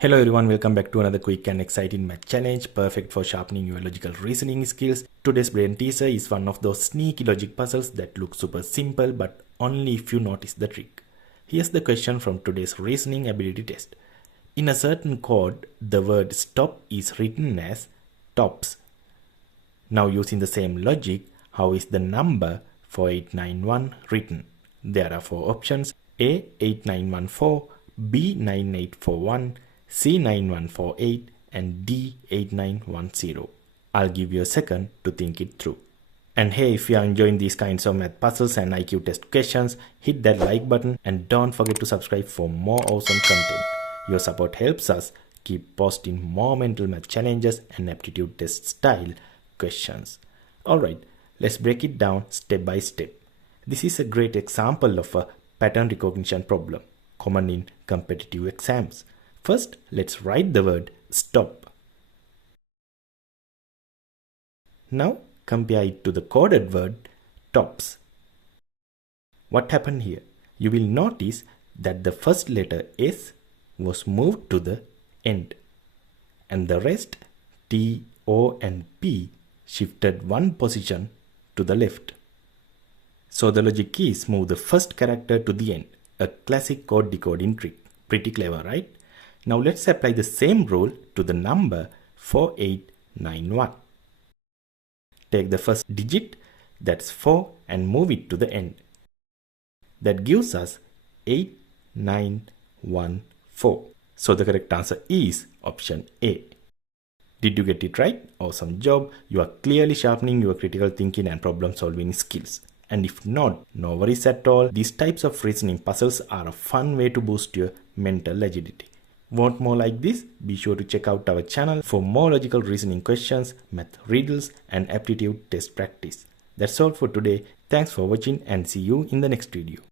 Hello everyone, welcome back to another quick and exciting math challenge, perfect for sharpening your logical reasoning skills. Today's brain teaser is one of those sneaky logic puzzles that look super simple but only if you notice the trick. Here's the question from today's reasoning ability test. In a certain code, the word stop is written as tops. Now using the same logic, how is the number 4891 written? There are four options: A 8914, B 9841, C9148 and D8910. I'll give you a second to think it through. And hey, if you are enjoying these kinds of math puzzles and IQ test questions, hit that like button and don't forget to subscribe for more awesome content. Your support helps us keep posting more mental math challenges and aptitude test style questions. Alright, let's break it down step by step. This is a great example of a pattern recognition problem, common in competitive exams. First, let's write the word stop. Now, compare it to the coded word tops. What happened here? You will notice that the first letter S was moved to the end, and the rest T, O and P shifted one position to the left. So the logic is move the first character to the end, a classic code decoding trick. Pretty clever, right? Now let's apply the same rule to the number 4891. Take the first digit, that's 4, and move it to the end. That gives us 8914. So the correct answer is option A. Did you get it right? Awesome job. You are clearly sharpening your critical thinking and problem solving skills. And if not, no worries at all. These types of reasoning puzzles are a fun way to boost your mental agility. Want more like this? Be sure to check out our channel for more logical reasoning questions, math riddles and aptitude test practice. That's all for today. Thanks for watching and see you in the next video.